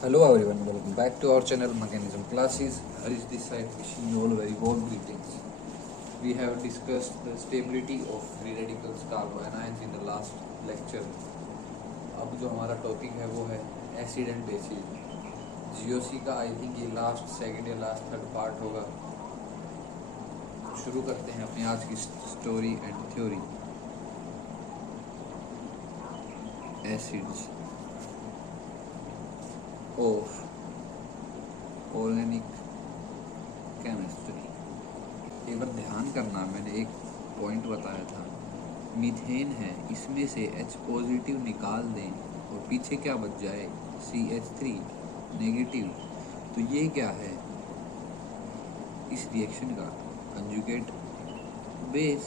Hello everyone, welcome back to our channel Mechanism Classes. Harish this side wishing you all very warm greetings. We have discussed the stability of free radicals carboanions in the last lecture. अब जो हमारा topic है वो है acid and bases. GOC का I think ये last second या last third part होगा. शुरू करते हैं अपनी आज की story and theory. Acids of organic chemistry. एक बार ध्यान करना, मैंने एक पॉइंट बताया था, मीथेन है, इसमें से H पॉजिटिव निकाल दें और पीछे क्या बच जाए CH3 नेगेटिव. तो ये क्या है इस रिएक्शन का कंजुगेट बेस.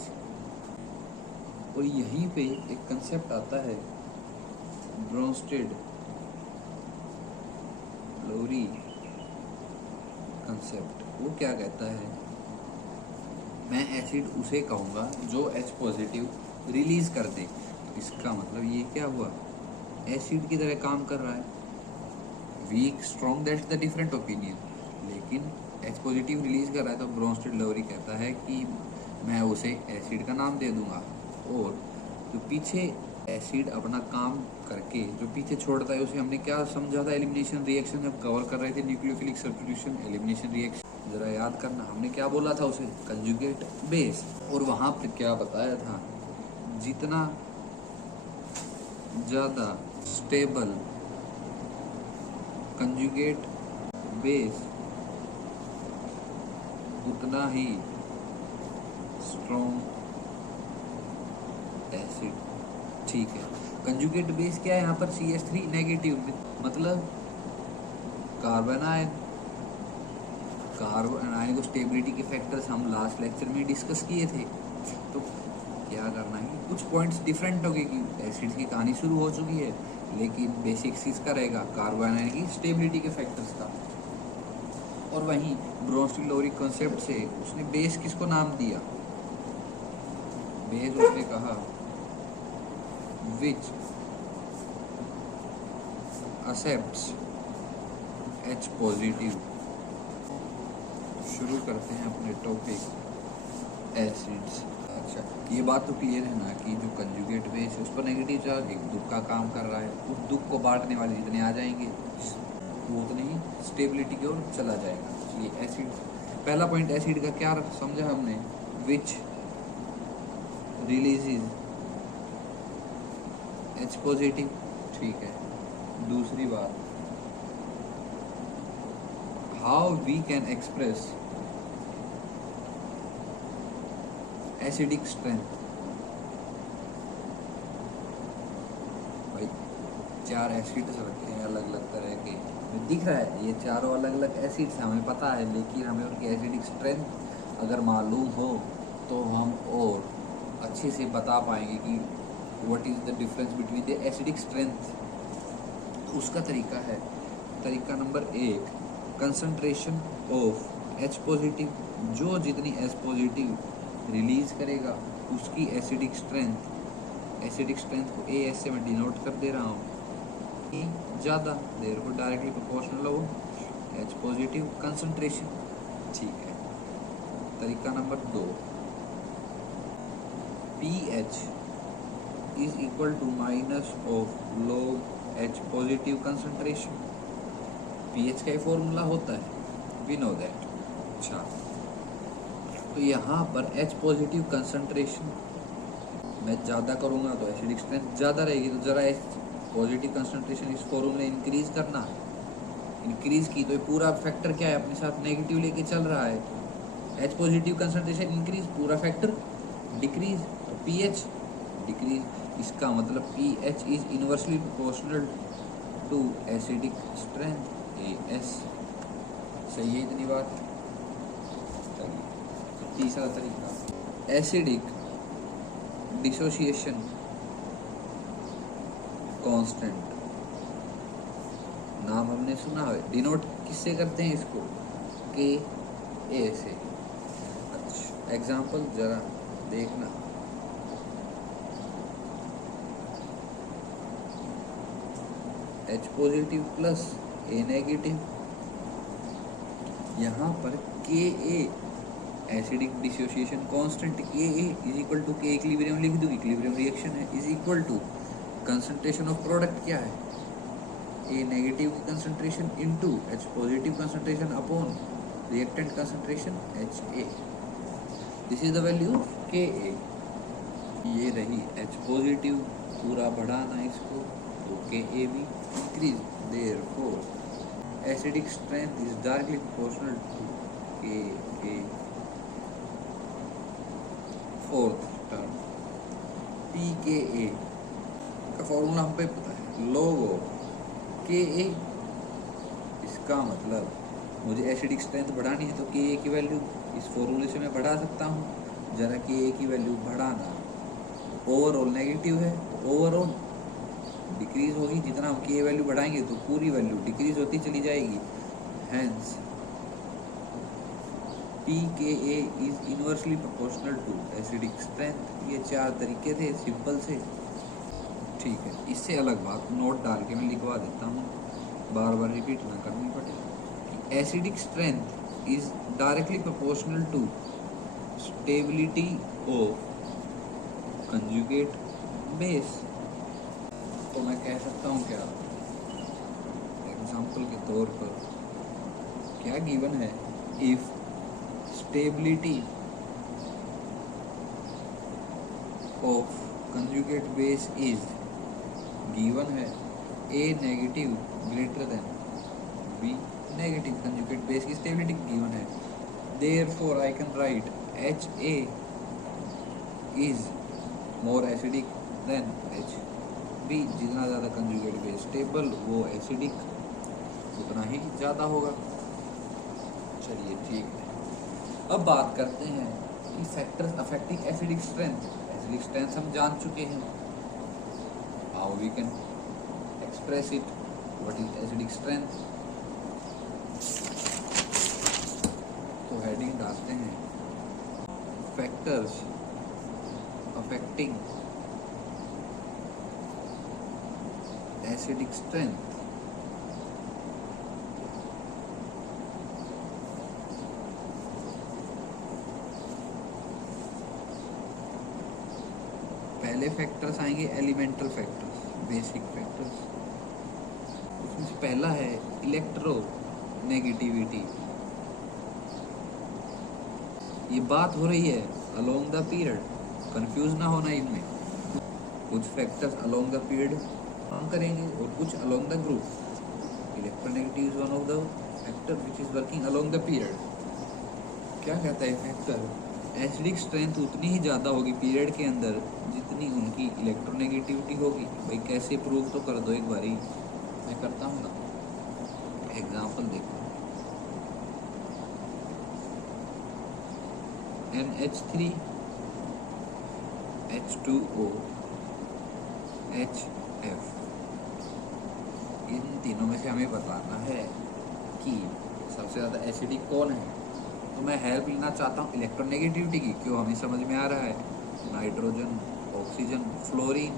और यहीं पे एक कंसेप्ट आता है ब्रोंस्टेड लोरी कंसेप्ट. वो क्या कहता है, मैं एसिड उसे कहूँगा जो H पॉजिटिव रिलीज कर दे. तो इसका मतलब ये क्या हुआ, एसिड की तरह काम कर रहा है. Weak strong that's the different opinion, लेकिन H पॉजिटिव रिलीज कर रहा है. तो ब्रोंस्टेड लोरी कहता है कि मैं उसे एसिड का नाम दे दूंगा. और जो पीछे एसिड अपना काम करके जो पीछे छोड़ता है उसे हमने क्या समझा था, एलिमिनेशन रिएक्शन. जब कवर कर रहे थे न्यूक्लियोफिलिक सब्स्टिट्यूशन एलिमिनेशन रिएक्शन, जरा याद करना हमने क्या बोला था उसे, कंजुगेट बेस. और वहाँ पर क्या बताया था, जितना ज़्यादा स्टेबल कंजुगेट बेस उतना ही स्ट्रॉन्ग एसिड. ठीक है, कंजुगेट बेस क्या है यहाँ पर, CH3 नेगेटिव, मतलब कार्बन आयन को स्टेबिलिटी के फैक्टर्स हम लास्ट लेक्चर में डिस्कस किए थे. तो क्या करना है, कुछ पॉइंट्स डिफरेंट हो गए कि एसिड की कहानी शुरू हो चुकी है, लेकिन बेसिक्स इसका रहेगा कार्बन आयन की स्टेबिलिटी के फैक्टर्स का. और वहीं ब्रोंस्टेड लोरी कॉन्सेप्ट से उसने बेस किसको नाम दिया, बेस उसने कहा which accepts H पॉजिटिव. शुरू करते हैं अपने टॉपिक एसिड्स. अच्छा, ये बात तो क्लियर है ना कि जो कंजुगेट बेस है उस पर नेगेटिव चार्ज एक दुख का काम कर रहा है. उस दुख को बांटने वाले जितने आ जाएंगे वो उतने ही स्टेबिलिटी की ओर चला जाएगा. ये एसिड, पहला पॉइंट एसिड का क्या समझा हमने, विच रिलीजेज H पॉजिटिव. ठीक है, दूसरी बात, how we can express acidic strength. भाई 4 एसिड्स रखे हैं अलग अलग तरह के, दिख रहा है ये चारों अलग अलग एसिड्स हमें पता है, लेकिन हमें उनकी एसिडिक स्ट्रेंथ अगर मालूम हो तो हम और अच्छे से बता पाएंगे कि what is the difference between the acidic strength. तो उसका तरीका है, तरीका number 1, concentration of H positive. जो जितनी H पॉजिटिव रिलीज करेगा उसकी एसिडिक स्ट्रेंथ को AS से मैं डिनोट कर दे रहा हूँ, कि ज़्यादा, देयरफॉर डायरेक्टली प्रोपोर्शनल हो H पॉजिटिव कंसंट्रेशन. ठीक है, तरीका number 2, pH is equal to minus of log H positive concentration. pH का फॉर्मूला होता है, we know that. अच्छा, तो यहाँ पर H पॉजिटिव कंसंट्रेशन मैं ज़्यादा करूँगा तो एसिडिक स्ट्रेंथ ज़्यादा रहेगी. तो ज़रा H पॉजिटिव कंसंट्रेशन इस फॉर्मूले इंक्रीज करना, इंक्रीज की तो ये पूरा फैक्टर क्या है अपने साथ नेगेटिव लेके चल रहा है. H पॉजिटिव कंसंट्रेशन इंक्रीज, पूरा फैक्टर डिक्रीज, तो pH डिक्रीज. इसका मतलब pH is inversely proportional to acidic strength AS. सही है इतनी बात. तीसरा तरीका, एसिडिक डिसोसिएशन कांस्टेंट. नाम हमने सुना है, डिनोट किससे करते हैं इसको, KA से. अच्छा, एग्जाम्पल जरा देखना, H positive plus A negative. यहाँ पर K A acidic dissociation constant K A is equal to K equilibrium लिख दूँ, इक्विलिब्रियम रिएक्शन है, is equal to concentration of product क्या है, ए नेगेटिव की concentration into H positive concentration upon reactant concentration H A. This is the value of K A. ये रही H positive, पूरा बढ़ाना इसको तो के ए भी increase, therefore acidic strength is directly proportional to K A. Fourth term P K ए का formula हम पे पता है, log ऑफ के ए। इसका मतलब मुझे एसिडिक स्ट्रेंथ बढ़ानी है तो के ए की वैल्यू इस फॉर्मूले से मैं बढ़ा सकता हूँ। जरा के ए की वैल्यू बढ़ाना, ओवरऑल नेगेटिव है, ओवरऑल डिक्रीज होगी। जितना हम के ए वैल्यू बढ़ाएंगे तो पूरी वैल्यू डिक्रीज होती चली जाएगी। Hence P K A is inversely proportional to acidic strength. ये चार तरीके थे सिंपल से, ठीक है। इससे अलग बात नोट डाल के मैं लिखवा देता हूँ, बार बार रिपीट ना करनी पड़े। Acidic strength is directly proportional to stability of conjugate base. तो मैं कह सकता हूँ क्या, एग्जाम्पल के तौर पर क्या गिवन है, if stability of conjugate base is given है A negative greater than B negative, conjugate base की स्टेबिलिटी गिवन है, therefore I can write H A is more acidic than H B. जितना ज़्यादा कंजुगेट बेस स्टेबल वो acidic उतना ही ज़्यादा होगा। चलिए ठीक है, अब बात करते हैं कि factors affecting acidic strength. Acidic strength हम जान चुके हैं, how we can express it, what is acidic strength. तो हेडिंग डालते हैं फैक्टर्स अफेक्टिंग एसिडिक स्ट्रेंथ। पहले फैक्टर्स आएंगे एलिमेंटल फैक्टर्स, बेसिक फैक्टर्स। उसमें से पहला है इलेक्ट्रो नेगेटिविटी। ये बात हो रही है अलोंग द पीरियड, कंफ्यूज ना होना इनमें। कुछ फैक्टर्स अलोंग द पीरियड काम करेंगे और कुछ along the group. Electronegative is one of the factor which is working along the period. क्या कहता है फैक्टर, एसिडिक स्ट्रेंथ उतनी ही ज़्यादा होगी पीरियड के अंदर जितनी उनकी इलेक्ट्रोनेगेटिविटी होगी। भाई कैसे प्रूव तो कर दो एक बारी, मैं करता हूँ ना। एग्जाम्पल देखो, NH3 H2O HF, इन तीनों में से हमें बताना है कि सबसे ज़्यादा एसिडिक कौन है। तो मैं हेल्प लेना चाहता हूँ इलेक्ट्रोनेगेटिविटी की। क्यों, हमें समझ में आ रहा है, nitrogen, oxygen, fluorine,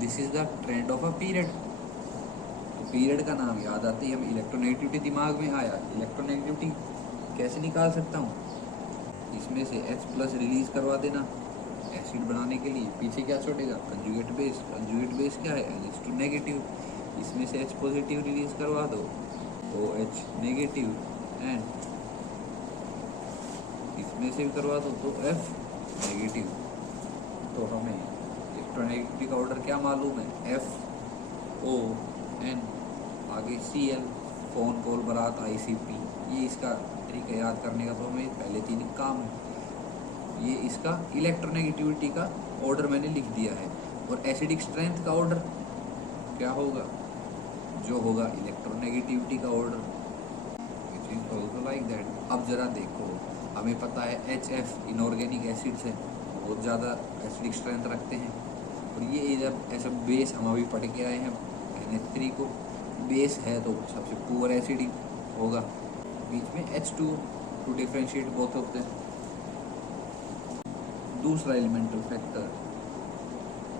this is the trend of a period. तो पीरियड का नाम याद आते ही हमें इलेक्ट्रोनेगेटिविटी दिमाग में आया। इलेक्ट्रोनेगेटिविटी कैसे निकाल सकता हूँ, इसमें से H+ रिलीज करवा देना एसिड बनाने के लिए। पीछे क्या छोड़ेगा, कंजुगेट बेस। कंजुगेट बेस क्या है, NH2 नेगेटिव। इसमें से H पॉजिटिव रिलीज करवा दो, OH नेगेटिव, एंड इसमें से भी करवा दो तो F नेगेटिव। तो हमें इलेक्ट्रोनेगेटिविटी का ऑर्डर क्या मालूम है, FON, आगे Cl, फोन, कॉल, बारात, ICP। ये इसका ट्रिक है याद करने का। तो हमें पहले तीन काम है, ये इसका इलेक्ट्रोनेगेटिविटी का ऑर्डर मैंने लिख दिया है। और एसिडिक स्ट्रेंथ का ऑर्डर क्या होगा, जो होगा इलेक्ट्रोनेगेटिविटी का order, which is also like that. अब जरा देखो, हमें पता है HF इनऑर्गेनिक एसिड्स हैं, बहुत ज़्यादा एसिडिक स्ट्रेंथ रखते हैं। और ये जब ऐसा बेस हम अभी पढ़ के आए हैं NH3 को, बेस है तो सबसे पुअर एसिडिक होगा। बीच में H2 to differentiate both of them. दूसरा एलिमेंटल फैक्टर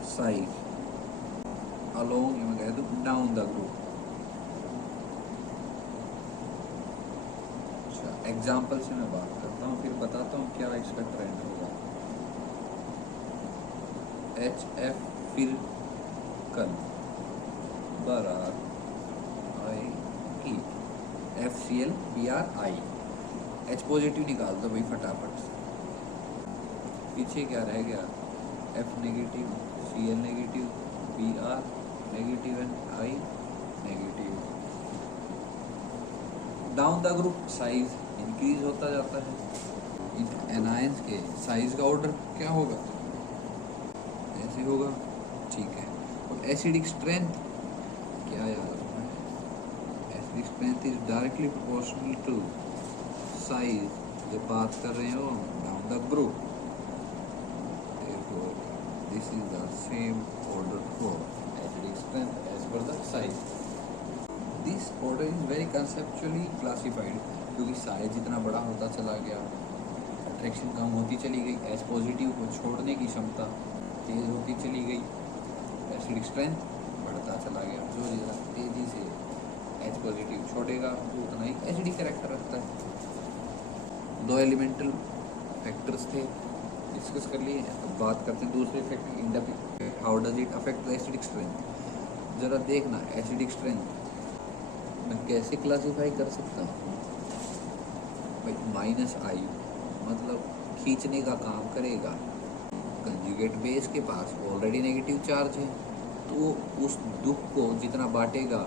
साइज, अलोंग मैं कह दूँ डाउन द ग्रुप। एग्जाम्पल से मैं बात करता हूँ, फिर बताता हूँ क्या इसका ट्रेंड होगा। HF फिर कल बरार आई FCl BrI। H पॉजिटिव निकाल दो भाई फटाफट से। पीछे क्या रह गया, F negative, Cl negative, Br negative and I negative. Down the group size increase होता जाता है। इन एनायंस के साइज का ऑर्डर क्या होगा, ऐसे होगा, ठीक है। और एसिडिक स्ट्रेंथ क्या याद रखना है, acidic strength is directly proportional to size, जब बात कर रहे हो down the group, this is the same order for acidic strength as per the size. This order is very conceptually classified, क्योंकि साइज जितना बड़ा होता चला गया, अट्रैक्शन कम होती चली गई, एच पॉजिटिव को छोड़ने की क्षमता तेज होती चली गई, एसिडिक स्ट्रेंथ बढ़ता चला गया। जो जितना तेजी से एच पॉजिटिव छोड़ेगा वो उतना ही एसिडिक कैरेक्टर रखता है। दो एलिमेंटल फैक्टर्स थे, डिस्कस कर लिए। अब बात करते हैं दूसरे factor, inductive. How does it affect the acidic strength. जरा देखना, एसिडिक स्ट्रेंथ मैं कैसे क्लासीफाई कर सकता हूँ भाई, -I मतलब खींचने का काम करेगा। कंजुगेट बेस के पास ऑलरेडी नेगेटिव चार्ज है, तो उस दुख को जितना बांटेगा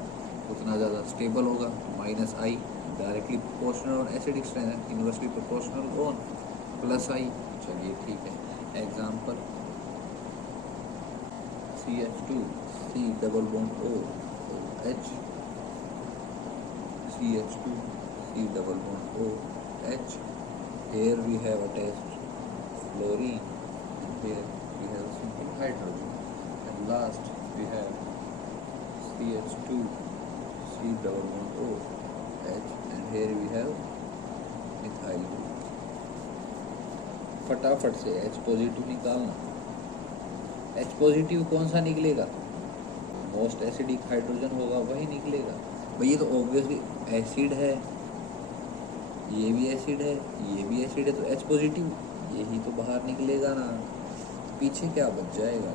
उतना ज़्यादा स्टेबल होगा। -I directly proportional on acidic strength, inversely proportional on +I। चलिए ठीक है, example CH2 C double bond OH, CH2 C double bond OH. Here we have attached fluorine, and here we have simple hydrogen, and last we have CH2 C double bond OH, and here we have methyl group। फटाफट से H positive निकालना। H positive कौन सा निकलेगा, most acidic hydrogen होगा वही निकलेगा। भाई ये तो ऑब्वियसली एसिड है, ये भी एसिड है, ये भी एसिड है, तो H पॉजिटिव यही तो बाहर निकलेगा ना। पीछे क्या बच जाएगा,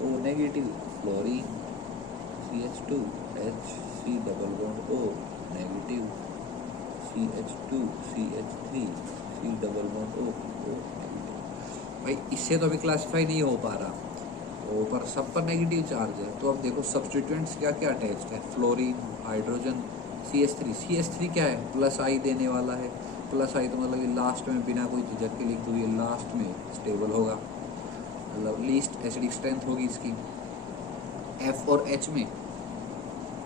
O negative fluorine, CH2 H C double bond O negative, CH2 CH3 C double bond O negative. भाई इससे तो अभी क्लासीफाई नहीं हो पा रहा, ऊपर सब पर नेगेटिव चार्ज है। तो अब देखो सब्स्टिट्यूएंट्स क्या क्या अटैच्ड है, फ्लोरीन, हाइड्रोजन, CH3 क्या है, +I देने वाला है। +I तो मतलब ये लास्ट में बिना कोई झिझक के लिख दो, ये लास्ट में स्टेबल होगा, मतलब लीस्ट एसिडिक स्ट्रेंथ होगी इसकी। F और H में,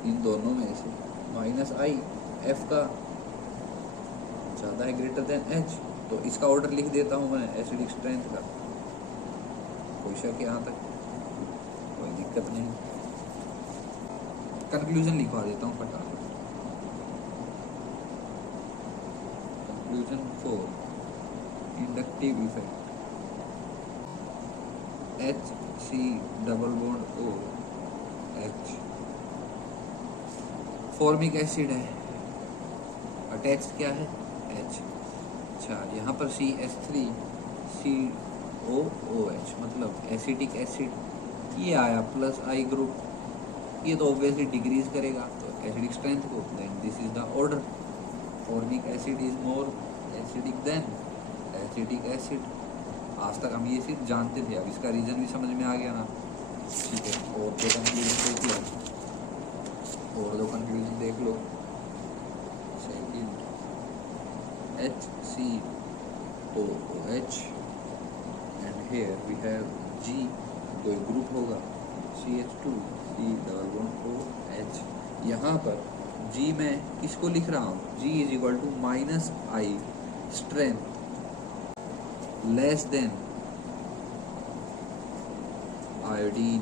इन दोनों में से -I F का ज़्यादा है, ग्रेटर देन H, तो इसका ऑर्डर लिख देता हूँ मैं एसिडिक स्ट्रेंथ का। कोई शक यहाँ तक, कोई दिक्कत नहीं। कंक्लूजन लिखवा देता हूँ फटाफट। Conclusion 4, inductive effect, HC double bond OH formic acid है, अटैच्ड क्या है, H। अच्छा यहाँ पर CH3 COOH मतलब एसिटिक एसिड, ये आया +I ग्रुप, ये तो ऑब्वियसली डिक्रीज करेगा तो एसिडिक स्ट्रेंथ को। Then this is the order, formic acid is more acidic than acetic acid. आज तक हम ये सिर्फ जानते थे, अब इसका रीजन भी समझ में आ गया ना, ठीक है। और दो कंक्लूजन देख लो, और दो कंक्लूजन देख लो। Second HCOOH and here we have G, कोई ग्रुप होगा CH2 C double bond OH। यहाँ पर G में किसको लिख रहा हूँ, G is equal to -I strength less than iodine,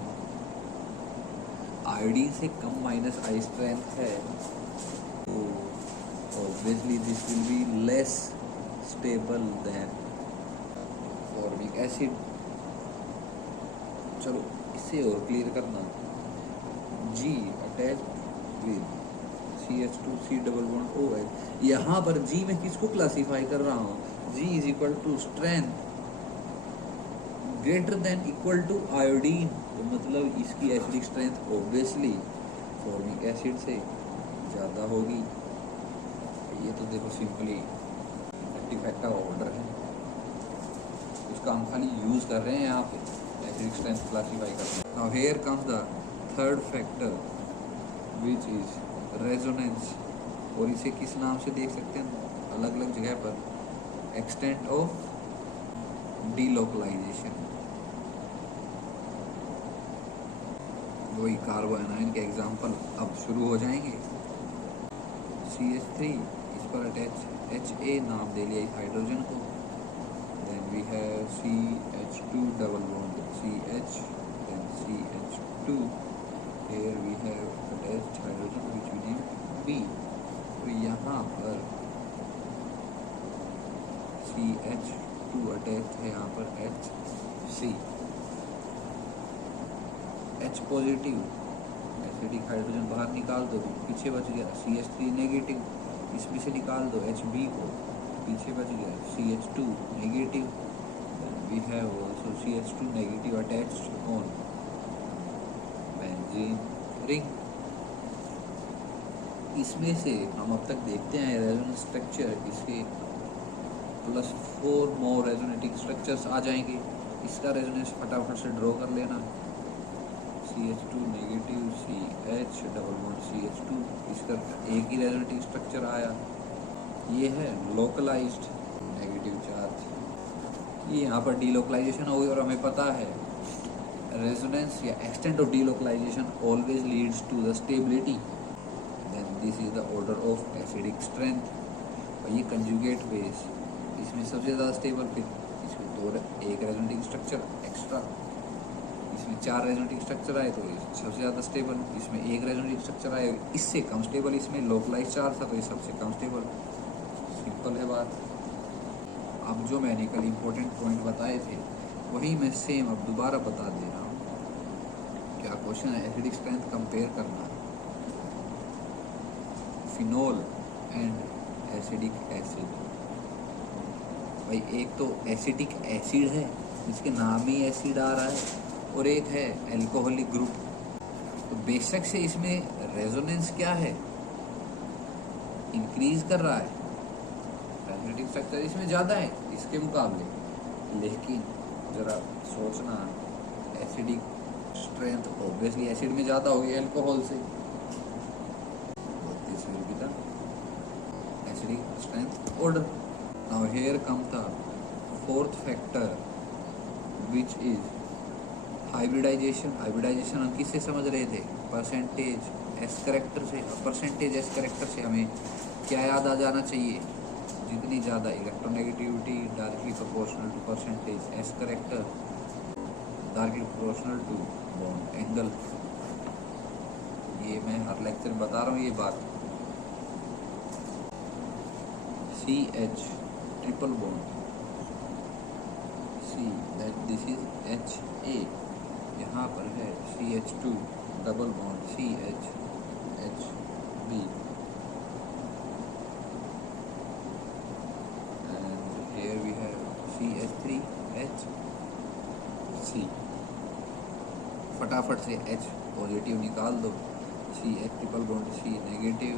iodine से कम -I स्ट्रेंथ है, तो obviously this will be less stable than formic acid. चलो इसे और क्लियर करना, G attached with CH2 C double bond OH। यहाँ पर G में किसको क्लासीफाई कर रहा हूँ, G is equal to strength greater than equal to iodine, तो मतलब इसकी acidic strength obviously formic acid से ज़्यादा होगी। ये तो देखो सिंपली डिफेक्ट ऑर्डर है, उसका हम खाली यूज़ कर रहे हैं यहाँ पे एसिडिक स्ट्रेंथ क्लासीफाई करते हैं। Now here comes the third factor which is resonance, और इसे किस नाम से देख सकते हैं अलग अलग जगह पर, एक्सटेंट ऑफ डीलोकलाइजेशन। वही कार्बोएनाइन के एग्जाम्पल अब शुरू हो जाएंगे। CH3 इस पर अटैच HA नाम दे लिया इस हाइड्रोजन को, then we have CH2 double bond CH, then CH2, here we have attached hydrogen which we name B, तो यहाँ पर CH2 अटैच है यहाँ पर HC, H positive acidic hydrogen बाहर निकाल दो, पीछे बच गया CH3 नेगेटिव, इसमें से निकाल दो HB को, पीछे बच गया CH2 negative, we have also CH2 negative attached on benzene ring। इसमें से हम अब तक देखते हैं रेजोनेंस स्ट्रक्चर, इसके +4 मोर रेजोनेटिंग स्ट्रक्चर्स आ जाएंगे। इसका रेजोनेंस फटाफट से ड्रॉ कर लेना, CH2 negative CH double bond CH2, इसका एक ही रेजोनेटिंग स्ट्रक्चर आया, ये है लोकलाइज्ड नेगेटिव चार्ज। ये यहाँ पर डीलोकलाइजेशन होगी, और हमें पता है रेजोनेंस या extent of delocalization always leads to the stability, then this is the order of acidic strength. और ये कंजुगेट बेस, इसमें सबसे ज़्यादा स्टेबल, फिर इसमें एक रेजोनेटिंग स्ट्रक्चर एक्स्ट्रा, इसमें 4 रेजोनेटिंग स्ट्रक्चर आए तो सबसे ज़्यादा स्टेबल, इसमें एक रेजोनेटिंग स्ट्रक्चर आए इससे कम स्टेबल, इसमें लोकलाइज चार्ज था तो ये सबसे कम स्टेबल। सिंपल है बात। अब जो मैंने कल इम्पोर्टेंट पॉइंट बताए थे वही मैं सेम अब दोबारा बता दे रहा हूँ। क्या क्वेश्चन है, एसिडिक स्ट्रेंथ कंपेयर करना फिनोल एंड एसिडिक एसिड। भाई एक तो एसिडिक एसिड है, इसके नाम ही एसिड आ रहा है, और एक है एल्कोहलिक ग्रुप, तो बेशक से इसमें रेजोनेंस क्या है, इंक्रीज कर रहा है, एसिडिक स्ट्रक्चर इसमें ज़्यादा है इसके मुकाबले, लेकिन ज़रा सोचना एसिडिक स्ट्रेंथ ऑब्वियसली एसिड में ज़्यादा होगी अल्कोहल से, acidic strength order. Now here come the fourth factor which is hybridization. Hybridization हम किससे समझ रहे थे, परसेंटेज एस करेक्टर से। परसेंटेज एस करेक्टर से हमें क्या याद आ जाना चाहिए, जितनी ज़्यादा electronegativity directly proportional to percentage S character, directly proportional to bond angle. ये मैं हर लेक्चर में बता रहा हूँ ये बात। CH triple bond C, that this is HA, यहाँ पर है CH2 double bond CH HB, and here we have CH3 HC। फटाफट से H पॉजिटिव निकाल दो, CH triple bond C negative,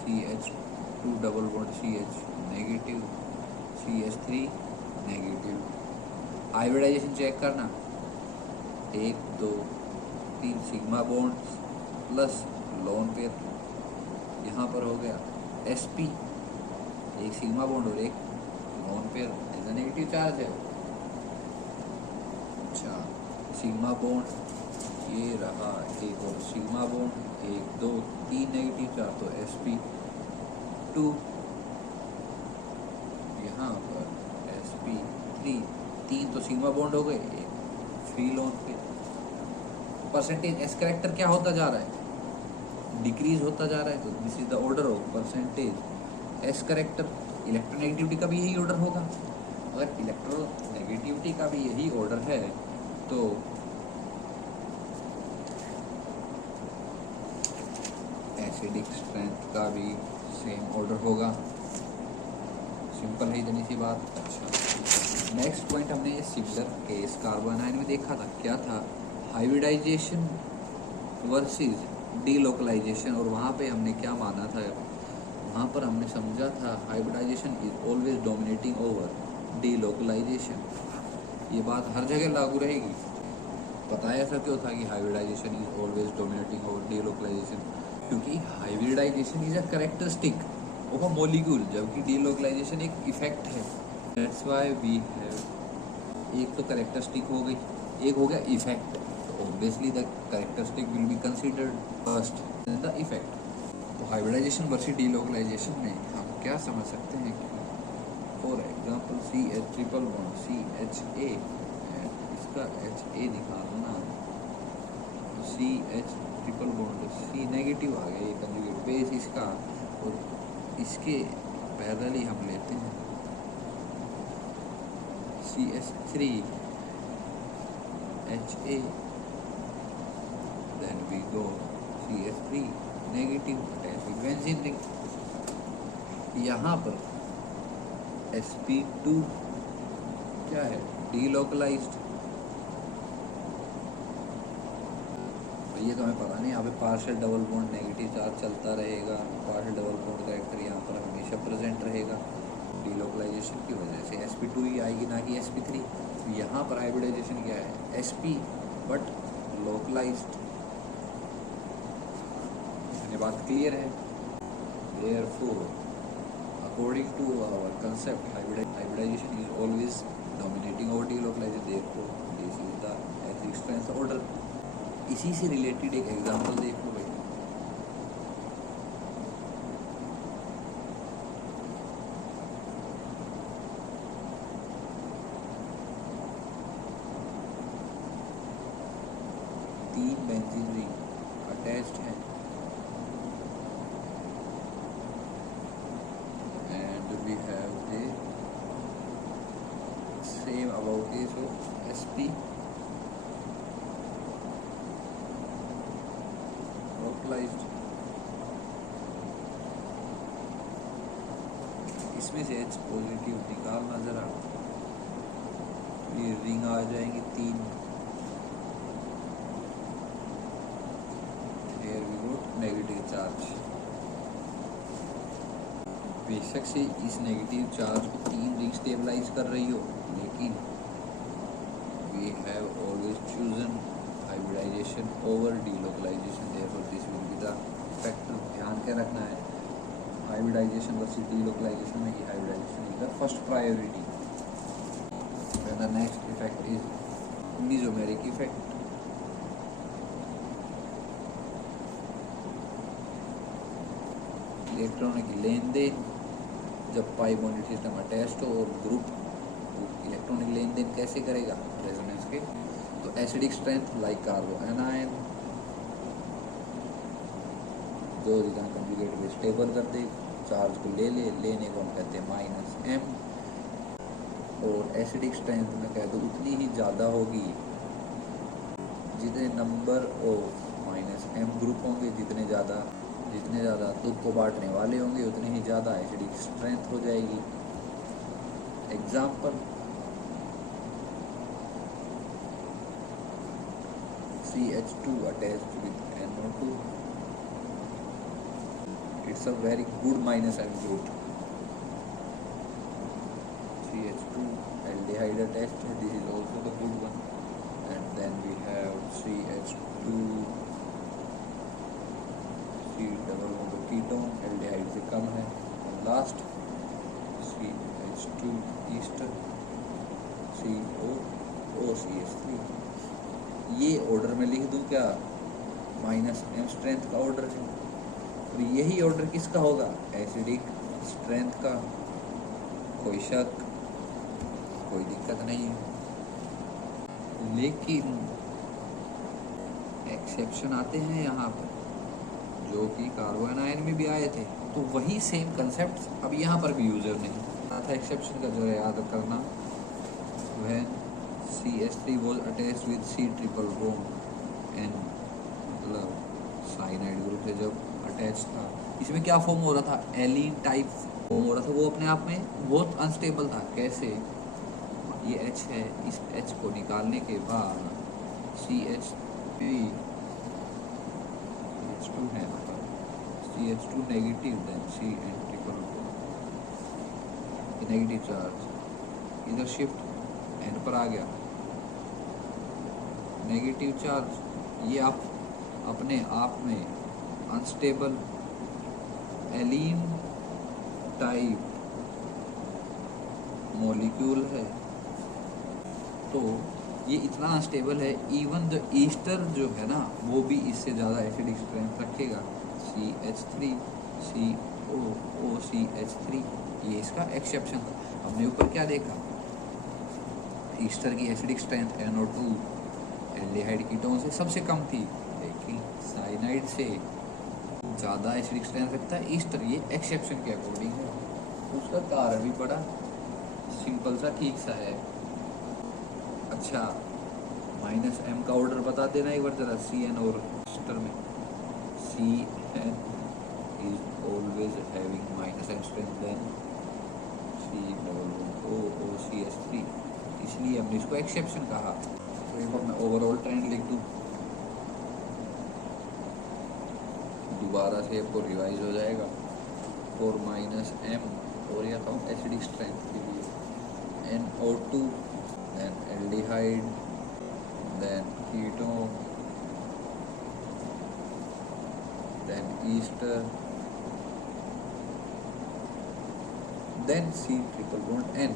CH2 double bond CH negative, CH3 negative. Hybridization check करना, 1 2 3 sigma bonds plus lone pair, यहाँ पर हो गया sp, एक सिग्मा बॉन्ड और एक लोन पेयर, ऐसा नेगेटिव चार्ज है। अच्छा, सिग्मा बॉन्ड ये रहा, एक और सिग्मा बॉन्ड, 1 2 3 नेगेटिव चार्ज, तो sp2, यहाँ पर sp3, 3 तो सिग्मा बॉन्ड हो गए, एक फ्री लोन पे। परसेंटेज एस करेक्टर क्या होता जा रहा है, डिक्रीज होता जा रहा है, तो this is the order of percentage S character. Electronegativity का भी यही ऑर्डर होगा, अगर इलेक्ट्रोनेगेटिविटी का भी यही ऑर्डर है तो एसिडिक स्ट्रेंथ का भी सेम ऑर्डर होगा। सिंपल है इतनी सी बात। अच्छा, नेक्स्ट पॉइंट हमने सिमिलर केस कार्बन आयन में देखा था, क्या था, हाइब्रिडाइजेशन वर्सेस डीलोकलाइजेशन। और वहाँ पे हमने क्या माना था, वहाँ पर हमने समझा था hybridization is always dominating over delocalization. ये बात हर जगह लागू रहेगी। पता है ऐसा क्यों था कि hybridization is always dominating over delocalization, क्योंकि hybridization is a characteristic of a molecule, जबकि डीलोकलाइजेशन एक इफेक्ट है। दैट्स व्हाई वी हैव, एक तो कैरेक्टरिस्टिक हो गई, एक हो गया इफेक्ट। तो obviously the characteristic will be considered first then the effect. तो हाइब्रिडाइजेशन वर्सेस डीलोकलाइजेशन में हम क्या समझ सकते हैं कि for example CH triple bond CHA, इसका HA निकालना, CH triple bond C negative आ गया, ये कंजुगेट बेस इसका, और इसके पैरेलली हम लेते हैं CH3 HA, then we go CH3 negative attach with benzene ring. यहाँ पर sp2 क्या है, डीलोकलाइज्ड। ये तो हमें पता नहीं, यहाँ पे partial double bond negative charge चलता रहेगा, पार्शियल डबल बॉन्ड कैरेक्टर यहाँ पर हमेशा प्रेजेंट रहेगा डीलोकलाइजेशन की वजह से। sp2 ही आएगी ना कि sp3। तो यहाँ पर हाइब्रिडाइजेशन क्या है, sp बट लोकलाइज्ड। ये बात क्लियर है। Therefore, according to our concept, hybridization is always dominating over delocalization. Therefore, this is the acidic strength order. इसी से रिलेटेड एक एग्जांपल देख लो भाई। तीन बेंजीन रिंग अटैच्ड है and we have the same about this of sp localized। इसमें से H positive निकालना जरा, ये रिंग आ जाएंगी तीन, here we got negative charge. बेशक से इस नेगेटिव चार्ज को तीन रिंग स्टेबलाइज कर रही हो, लेकिन we have always chosen hybridization over delocalization, therefore this will be the factor। ध्यान क्या रखना है, hybridization versus delocalization में, कि hybridization is the first priority। Then the next effect is mesomeric effect। इलेक्ट्रॉनों की लेन देन, जब पाई बॉन्डेड सिस्टम अटैच्ड हो और ग्रुप इलेक्ट्रॉनिक लेन देन कैसे करेगा, रेजोनेंस के। तो एसिडिक स्ट्रेंथ लाइक कार्बो एनायन, दो इलेक्ट्रॉन कंजुगेट को स्टेबल कर दे, चार्ज को लेने को हम कहते हैं -m। और एसिडिक स्ट्रेंथ में कह दो उतनी ही ज़्यादा होगी जितने नंबर ऑफ -m ग्रुप होंगे, जितने ज़्यादा दुख को बांटने वाले होंगे, उतनी ही ज़्यादा एसिडिक स्ट्रेंथ हो जाएगी। Example CH2 attached with NO2, it's a very good -m group। CH2 aldehyde attached, this is also the good one। And then we have CH2 C double bond ketone, aldehyde से कम है। and last CH2 ester COOCH3। ये order में लिख दूं क्या, -m strength का order है। और यही ऑर्डर किसका होगा, एसिडिक स्ट्रेंथ का। कोई शक, कोई दिक्कत नहीं है। लेकिन एक्सेप्शन आते हैं यहाँ पर, जो कि कार्बन आयन में भी आए थे। तो वही सेम कंसेप्ट अब यहाँ पर भी यूजर ने था। एक्सेप्शन का जो है याद करना, वह CH3 was attached with C triple bond N, मतलब साइनाइड ग्रुप से जब अटैच था। इसमें क्या फॉर्म हो रहा था, एलीन टाइप फॉर्म हो रहा था, वो अपने आप में बहुत अनस्टेबल था। कैसे, ये H है, इस H को निकालने के बाद CH3 CH2 है, CH2 negative, then C end triple negative charge इधर शिफ्ट एंड पर आ गया, नेगेटिव चार्ज। ये आप अपने आप में अनस्टेबल एलीन टाइप मॉलिक्यूल है। तो ये इतना अनस्टेबल है, इवन द ईस्टर जो है ना वो भी इससे ज़्यादा एसिडिक स्ट्रेंथ रखेगा। CH3 COOCH3, ये इसका एक्सेप्शन था। हमने ऊपर क्या देखा, ईस्टर की acidic strength NO2 aldehyde ketone से सबसे कम थी, लेकिन साइनाइड से ज़्यादा एसिडिक स्ट्रेंथ रखता है ईस्टर। ये एक्सेप्शन के अकॉर्डिंग है। उसका कारण भी बड़ा सिंपल सा ठीक सा है। अच्छा, -M का ऑर्डर बता देना एक बार जरा, CN और ईस्टर में। CN is always having -M strength than COOCH3, इसलिए हमने इसको एक्सेप्शन कहा। तो एक बार मैं ओवरऑल ट्रेंड लिख दूँ, दोबारा से आपको रिवाइज हो जाएगा। और -M और यह था एसिडिक स्ट्रेंथ के लिए NO2, then aldehyde, then ketone, then ester, then C triple bond N।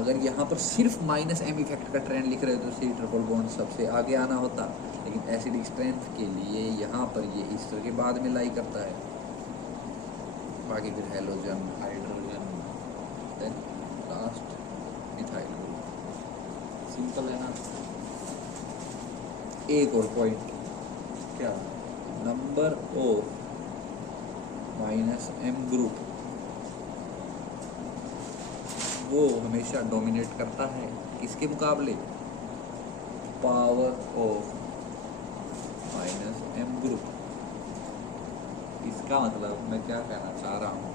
अगर यहाँ पर सिर्फ -M इफेक्ट का ट्रेंड लिख रहे हो तो C ट्रिपल बॉन्ड सबसे आगे आना होता, लेकिन एसिडिक स्ट्रेंथ के लिए यहाँ पर ये ईस्टर के बाद में लाई करता है। बाकी फिर halogen, hydrogen, then last methyl group. Simple है ना। एक और पॉइंट, क्या, नंबर ऑफ -M ग्रुप वो हमेशा डोमिनेट करता है किसके मुकाबले, पावर ऑफ -M ग्रुप। इसका मतलब मैं क्या कहना चाह रहा हूँ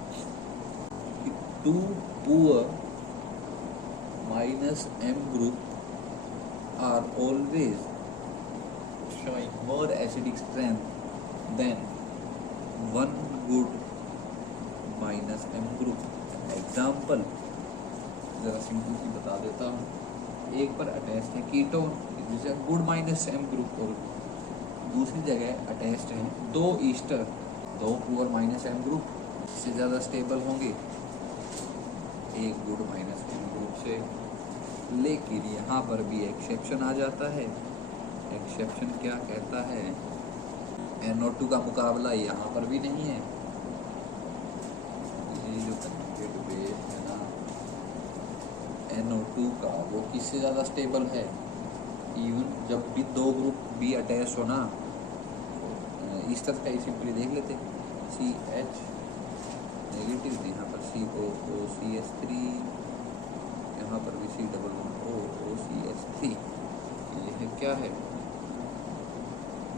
कि 2 poor -M group are always showing more acidic strength than 1 good -M group। Example ज़रा सिंपल सी बता देता हूँ। एक पर अटैच्ड है कीटोन, जिसे गुड -M ग्रुप, और दूसरी जगह अटैच्ड हैं 2 ईस्टर, 2 पुअर -M ग्रुप, इससे ज़्यादा स्टेबल होंगे एक गुड -M ग्रुप से। लेकिन यहाँ पर भी एक्सेप्शन आ जाता है। एक्सेप्शन क्या कहता है, NO2 का मुकाबला यहाँ पर भी नहीं है। ये जो कंजुगेट बेस है ना NO2 का, वो किससे ज़्यादा स्टेबल है। इवन जब भी 2 ग्रुप भी अटैच हो ना, ईस्टर का ही सिंपली देख लेते, CH नेगेटिव, यहाँ पर COOCH3, यहाँ पर भी COOCH3। ये है क्या है,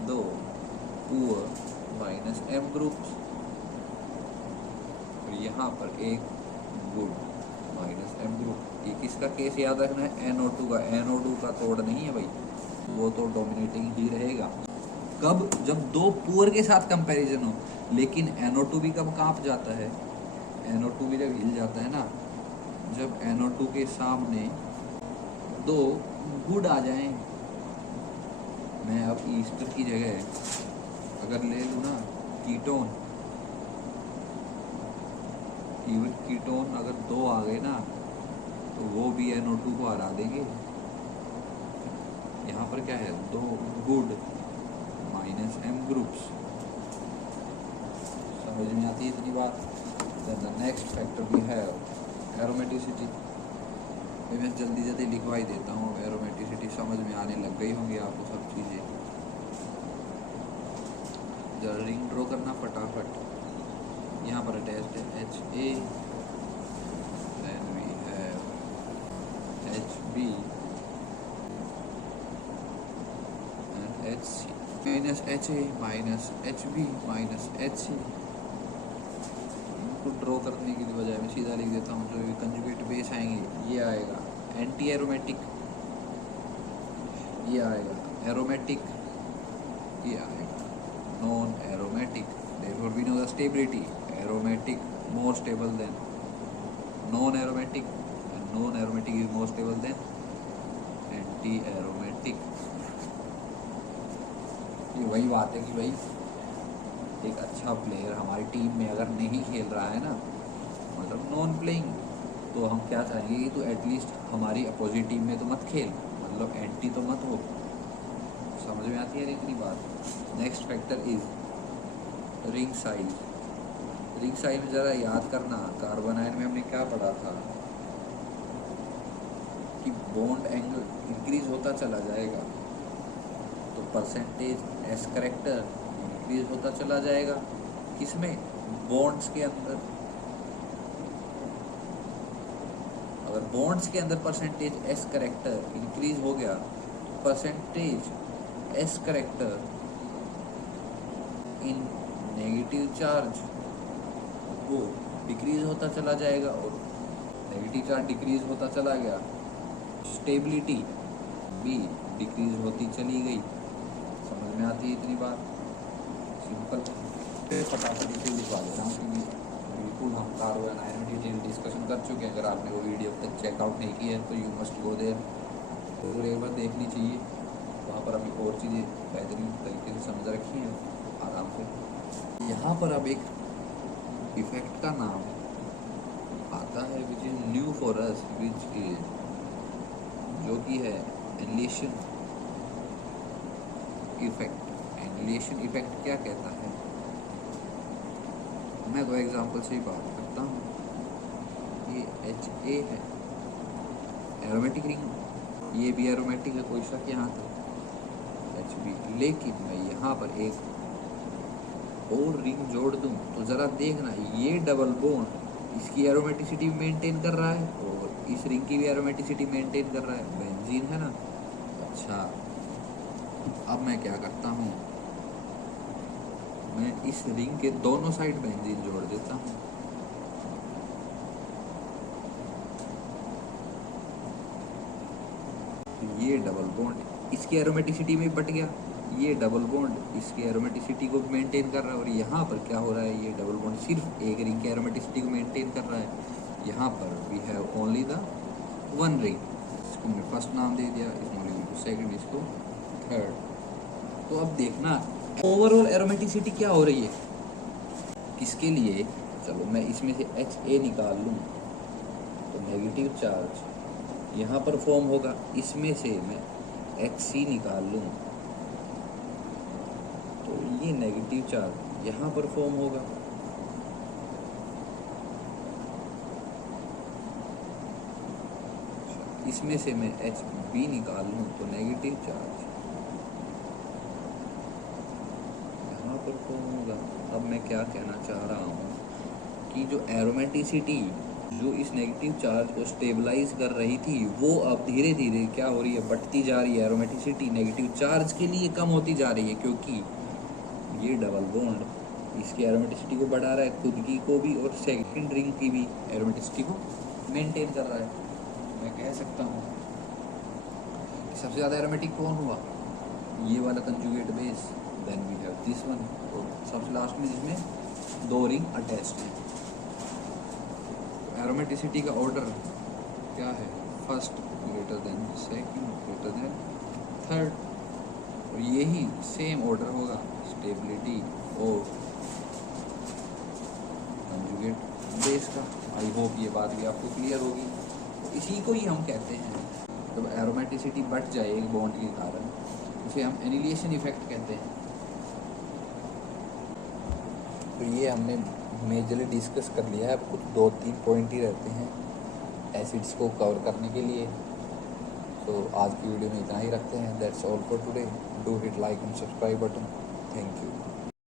2 पुअर -M ग्रुप्स, और यहाँ पर एक गुड -M ग्रुप। ये किसका केस याद रखना है, NO2 का। NO2 का तोड़ नहीं है भाई, वो तो डोमिनेटिंग ही रहेगा। कब, जब 2 पुअर के साथ कंपैरिजन हो। लेकिन NO2 भी कब कांप जाता है, NO2 भी जब हिल जाता है ना, जब NO2 के सामने 2 गुड आ जाएं। मैं अब ईस्टर की जगह अगर ले लूँ ना कीटोन, इवन कीटोन अगर 2 आ गए ना, तो वो भी NO2 को हरा देंगे। यहाँ पर क्या है, 2 गुड -M ग्रुप्स। समझ में आती है इतनी बात। Then the next factor we have aromaticity. मैं जल्दी जल्दी लिखवा ही देता हूँ, एरोमेटिसिटी समझ में आने लग गई होंगी आपको सब चीज़ें। जरा रिंग ड्रॉ करना फटाफट। यहाँ पर अटैच्ड है HA, then we have HB and HC, -HA -HB -HC इसको ड्रॉ करने की बजाय मैं सीधा लिख देता हूँ। जो कंजुगेट बेस आएंगे ये आएगा एंटी एरोमेटिक, ये आएगा एरोमेटिक, ये आएगा non aromatic. Therefore we know the stability, aromatic more stable than non aromatic, and non aromatic is more stable than anti aromatic. ये वही बात है कि भाई एक अच्छा प्लेयर हमारी टीम में अगर नहीं खेल रहा है ना, मतलब नॉन प्लेइंग, तो हम क्या चाहेंगे कि तो एटलीस्ट हमारी अपोजिट टीम में तो मत खेल, मतलब एंटी तो मत हो। समझ में आती है इतनी बात। Next factor is ring size. Ring size में ज़रा याद करना, कार्बन आयन में हमने क्या पढ़ा था कि बॉन्ड एंगल इंक्रीज होता चला जाएगा तो परसेंटेज एस करेक्टर इंक्रीज होता चला जाएगा। किसमें? बॉन्ड्स के अंदर। अगर बॉन्ड्स के अंदर परसेंटेज एस करेक्टर इंक्रीज हो गया तो percentage S character in negative charge वो डिक्रीज होता चला जाएगा, और नेगेटिव चार्ज डिक्रीज होता चला गया, स्टेबिलिटी भी डिक्रीज होती चली गई। समझ में आती है इतनी बात? सिंपल। फटाफट इसे लिखवा दे रहा हूँ क्योंकि बिल्कुल हम कार्बन आयन में डिटेल डिस्कशन कर चुके हैं। अगर आपने वो वीडियो अब तक चेकआउट नहीं किया है तो यू मस्ट गो देयर, तो एक बार देखनी चाहिए। वहाँ पर अभी और चीज़ें बेहतरीन तरीके से समझ रखी हैं आराम से। यहाँ पर अब एक इफेक्ट का नाम आता है which is new for us, which is जो कि है एनिलेशन इफेक्ट। एनिलेशन इफेक्ट क्या कहता है? मैं दो एग्जांपल से ही बात करता हूँ। ये HA है एरोमेटिक रिंग, ये भी एरोमेटिक है, कोई शक यहाँ तक। HB, लेकिन मैं यहाँ पर एक और रिंग जोड़ दूं तो ज़रा देखना, ये डबल बॉन्ड इसकी एरोमेटिसिटी मेंटेन कर रहा है और इस रिंग की भी एरोमेटिसिटी मेंटेन कर रहा है। बेंजीन है ना। अच्छा, अब मैं क्या करता हूँ, मैं इस रिंग के दोनों साइड बेंजीन जोड़ देता हूँ। ये डबल बॉन्ड इसकी एरोमेटिसिटी में बट गया, ये डबल बॉन्ड इसकी एरोमेटिसिटी को मेंटेन कर रहा है। और यहाँ पर क्या हो रहा है, ये डबल बॉन्ड सिर्फ एक रिंग की एरोमेटिसिटी को मेंटेन कर रहा है। यहाँ पर we have only the one ring. इसको मैंने फर्स्ट नाम दे दिया, इसको सेकंड, इसको थर्ड। तो अब देखना ओवरऑल एरोमेटिसिटी क्या हो रही है किसके लिए। चलो मैं इसमें से HA निकाल लूँ तो नेगेटिव चार्ज यहाँ पर फॉर्म होगा। इसमें से मैं HC निकाल लूँ तो ये नेगेटिव चार्ज यहाँ पर फॉर्म होगा। इसमें से मैं HB निकाल लूँ तो नेगेटिव चार्ज यहाँ पर फॉर्म होगा। अब मैं क्या कहना चाह रहा हूँ कि जो एरोमेटिसिटी जो इस नेगेटिव चार्ज को स्टेबलाइज कर रही थी वो अब धीरे धीरे क्या हो रही है, बढ़ती जा रही है। एरोमेटिसिटी नेगेटिव चार्ज के लिए कम होती जा रही है क्योंकि ये डबल बॉन्ड इसकी एरोमेटिसिटी को बढ़ा रहा है, खुद की को भी और सेकंड रिंग की भी एरोमेटिसिटी को मेंटेन कर रहा है। मैं कह सकता हूँ सबसे ज़्यादा एरोमेटिक कौन हुआ, ये वाला conjugate base, then we have this one, और सबसे लास्ट में जिसमें दो रिंग अटैच्ड है। एरोमेटिसिटी का ऑर्डर क्या है, first greater than second greater than third, और यही सेम ऑर्डर होगा स्टेबिलिटी और कंजुगेट बेस का। आई होप ये बात भी आपको क्लियर होगी। तो इसी को ही हम कहते हैं, जब एरोमेटिसिटी बढ़ जाए एक बॉन्ड के कारण उसे हम एनिलिएशन इफेक्ट कहते हैं। तो ये हमने मेजरली डिस्कस कर लिया है। अब कुछ 2-3 पॉइंट ही रहते हैं एसिड्स को कवर करने के लिए। तो आज की वीडियो में इतना ही रखते हैं। That's all for today. Do hit like and subscribe button. Thank you.